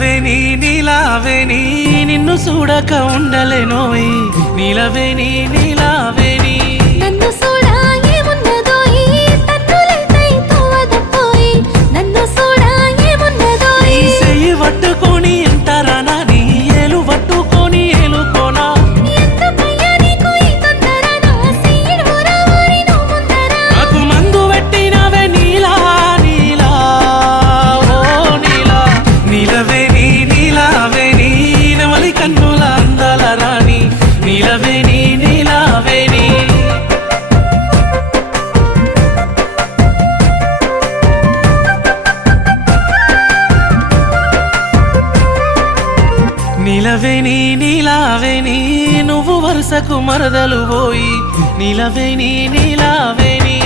నిలవేని నీలావేని నిన్ను చూడక ఉండలేనోయ్ నిలవేని నీలావేని నన్ను చూడా ఏమున్నదోయ్ తన్నులైతై తోవదపోయ్ నన్ను చూడా ఏమున్నదోయ్ నీ చెయ్యి పట్టుకొని ఎంతరానా నీ ఏలు పట్టుకొని ఏలుకోనా ఎందుకయ్యా నీకు ఈ తొందర నా సీడు రావారి నువ్వు ముందర నాకు మందు పెట్టినవే నీలా నీలా ఓ నీలా నిలవేని నీలావేని నెమలి కన్నుల అందాల రాణి నిలవేని నీలావేని నిలవేని నీలావేని నువ్వు వరుసకు మరదలు పోయి నిలవేని నీలావేని